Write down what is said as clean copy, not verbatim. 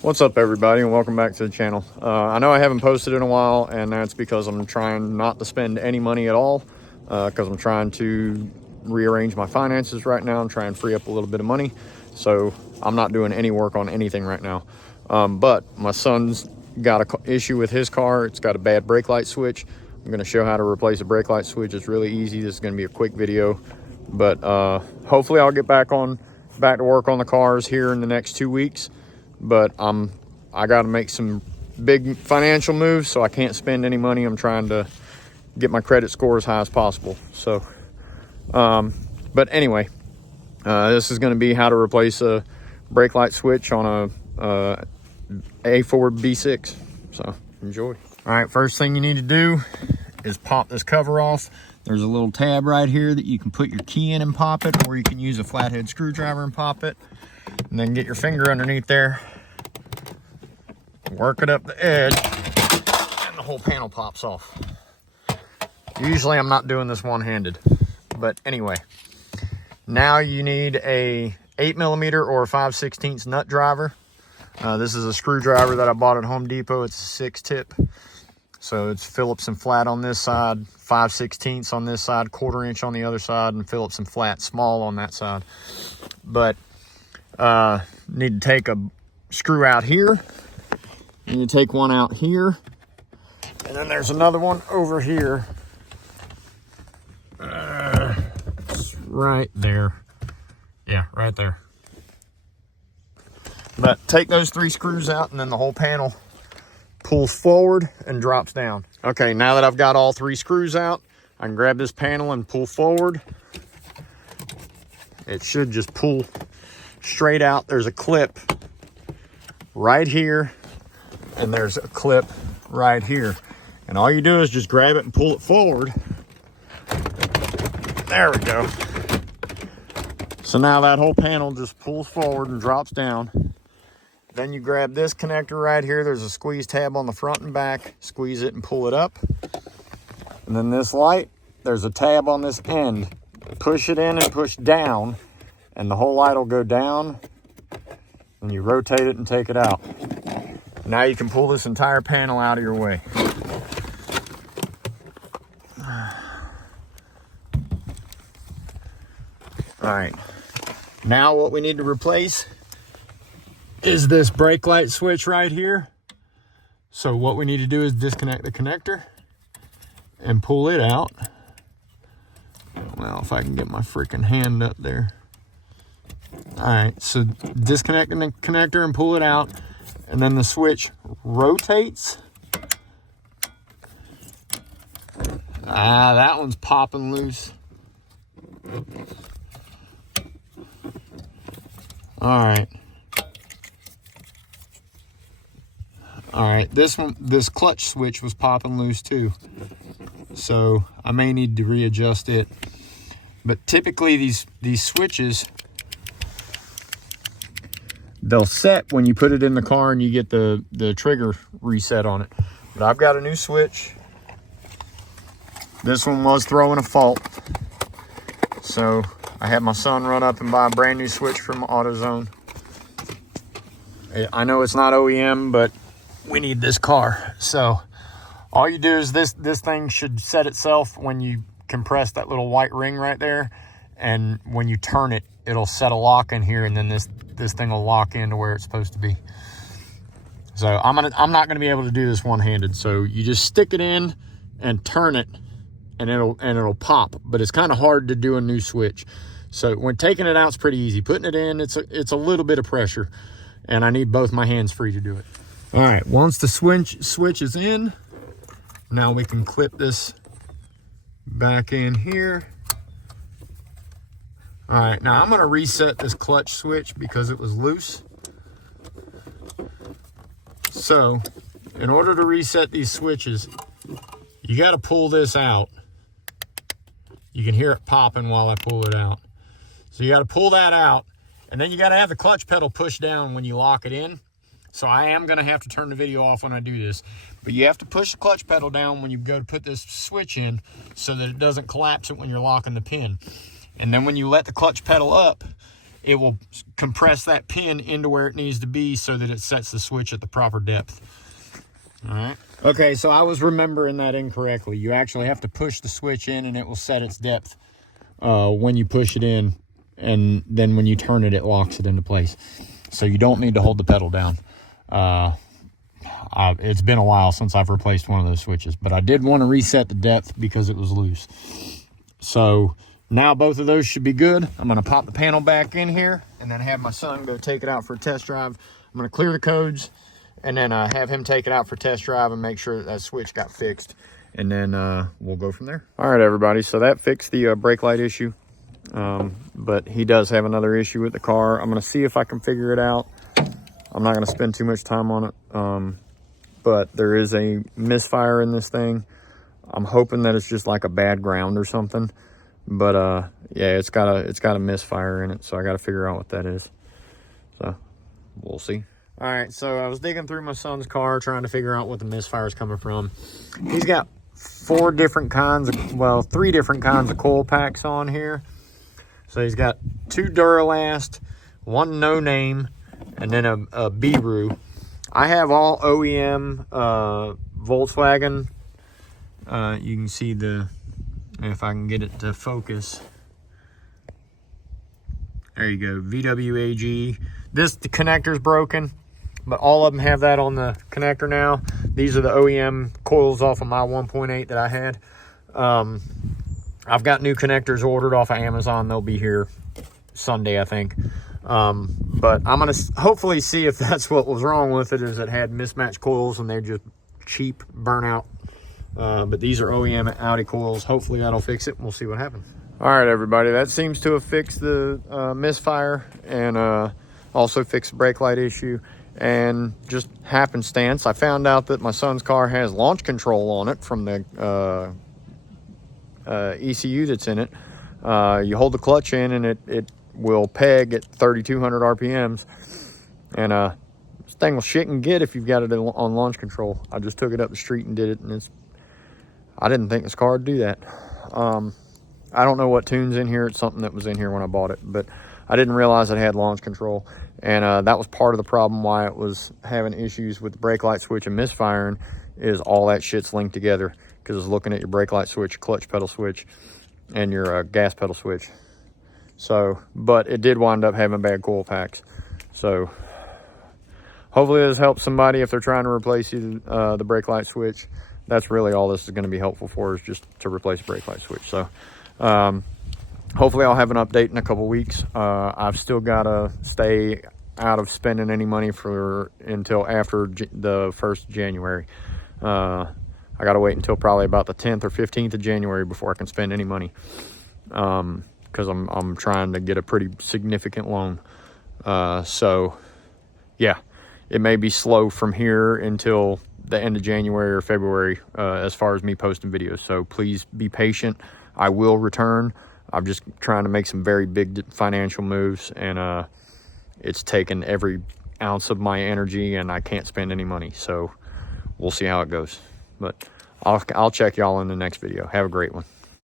What's up, everybody, and welcome back to the channel. I know I haven't posted in a while, and that's because I'm trying not to spend any money at all, because I'm trying to rearrange my finances right now and try and free up a little bit of money. So I'm not doing any work on anything right now. But my son's got an issue with his car. It's got a bad brake light switch. I'm going to show how to replace a brake light switch. It's really easy. This is going to be a quick video, but hopefully I'll get back to work on the cars here in the next 2 weeks. But I got to make some big financial moves, so I can't spend any money. I'm trying to get my credit score as high as possible. So, but anyway, this is going to be how to replace a brake light switch on a A4 B6. So enjoy. All right, first thing you need to do is pop this cover off. There's a little tab right here that you can put your key in and pop it, or you can use a flathead screwdriver and pop it. And then get your finger underneath there, work it up the edge, and the whole panel pops off. Usually I'm not doing this one-handed, but anyway. Now you need a 8mm or a 5/16 nut driver. This is a screwdriver that I bought at Home Depot. It's a 6-tip. So it's Phillips and flat on this side, 5/16 on this side, 1/4 inch on the other side, and Phillips and flat small on that side. But need to take a screw out here. You need to take one out here. And then there's another one over here. It's right there. Yeah, right there. But take those 3 screws out, and then the whole panel pulls forward and drops down. Okay, now that I've got all 3 screws out, I can grab this panel and pull forward. It should just pull straight out. There's a clip right here, and there's a clip right here. And all you do is just grab it and pull it forward. There we go. So now that whole panel just pulls forward and drops down. Then you grab this connector right here. There's a squeeze tab on the front and back. Squeeze it and pull it up. And then this light, there's a tab on this end. Push it in and push down, and the whole light will go down, and you rotate it and take it out. Now you can pull this entire panel out of your way. All right, now what we need to replace is this brake light switch right here. So what we need to do is disconnect the connector and pull it out. Well, if I can get my freaking hand up there. All right, so disconnect the connector and pull it out, and then the switch rotates. That one's popping loose. All right, this clutch switch was popping loose too, so I may need to readjust it. But typically these switches, they'll set when you put it in the car and you get the trigger reset on it. But I've got a new switch. This one was throwing a fault, so I had my son run up and buy a brand new switch from AutoZone. I know it's not OEM, but we need this car. So all you do is this thing should set itself when you compress that little white ring right there, and when you turn it, it'll set a lock in here, and then this thing will lock into where it's supposed to be. So I'm not gonna be able to do this one-handed. So you just stick it in and turn it, and it'll pop. But it's kind of hard to do a new switch. So when taking it out, it's pretty easy. Putting it in, it's a little bit of pressure, and I need both my hands free to do it. All right, once the switch is in, now we can clip this back in here. All right, now I'm gonna reset this clutch switch because it was loose. So in order to reset these switches, you gotta pull this out. You can hear it popping while I pull it out. So you gotta pull that out, and then you gotta have the clutch pedal pushed down when you lock it in. So I am gonna have to turn the video off when I do this, but you have to push the clutch pedal down when you go to put this switch in so that it doesn't collapse it when you're locking the pin. And then when you let the clutch pedal up, it will compress that pin into where it needs to be so that it sets the switch at the proper depth. All right. Okay, so I was remembering that incorrectly. You actually have to push the switch in and it will set its depth when you push it in, and then when you turn it, it locks it into place. So you don't need to hold the pedal down. It's been a while since I've replaced one of those switches, but I did want to reset the depth because it was loose. So now both of those should be good. I'm going to pop the panel back in here and then have my son go take it out for a test drive. I'm going to clear the codes and then have him take it out for test drive and make sure that switch got fixed. And then we'll go from there. All right, everybody. So that fixed the brake light issue. But he does have another issue with the car. I'm going to see if I can figure it out. I'm not going to spend too much time on it. But there is a misfire in this thing. I'm hoping that it's just like a bad ground or something. But yeah, it's got a misfire in it. So I got to figure out what that is. So we'll see. All right, so I was digging through my son's car trying to figure out what the misfire is coming from. He's got three different kinds of coil packs on here. So he's got 2 Duralast, 1 No Name, and then a Biru. I have all OEM Volkswagen. You can see if I can get it to focus. There you go, VWAG. The connector's broken, but all of them have that on the connector now. These are the OEM coils off of my 1.8 that I had. I've got new connectors ordered off of Amazon. They'll be here Sunday, I think. But I'm going to hopefully see if that's what was wrong with it, is it had mismatched coils and they're just cheap burnout. But these are OEM Audi coils. Hopefully that'll fix it. We'll see what happens. All right, everybody. That seems to have fixed the misfire and also fixed the brake light issue. And just happenstance, I found out that my son's car has launch control on it from the ECU that's in it. You hold the clutch in and it will peg at 3,200 RPMs. And this thing will shit and get if you've got it on launch control. I just took it up the street and did it, and I didn't think this car would do that. I don't know what tune's in here. It's something that was in here when I bought it, but I didn't realize it had launch control. And that was part of the problem why it was having issues with the brake light switch and misfiring, is all that shit's linked together, because it's looking at your brake light switch, clutch pedal switch, and your gas pedal switch. So, but it did wind up having bad coil packs. So hopefully this helps somebody if they're trying to replace the brake light switch. That's really all this is going to be helpful for, is just to replace the brake light switch. So hopefully I'll have an update in a couple weeks. I've still got to stay out of spending any money until after the 1st of January. I got to wait until probably about the 10th or 15th of January before I can spend any money. Because I'm trying to get a pretty significant loan. So yeah, it may be slow from here until the end of January or February as far as me posting videos. So please be patient. I will return. I'm just trying to make some very big financial moves, and it's taken every ounce of my energy, and I can't spend any money. So we'll see how it goes. But I'll check y'all in the next video. Have a great one.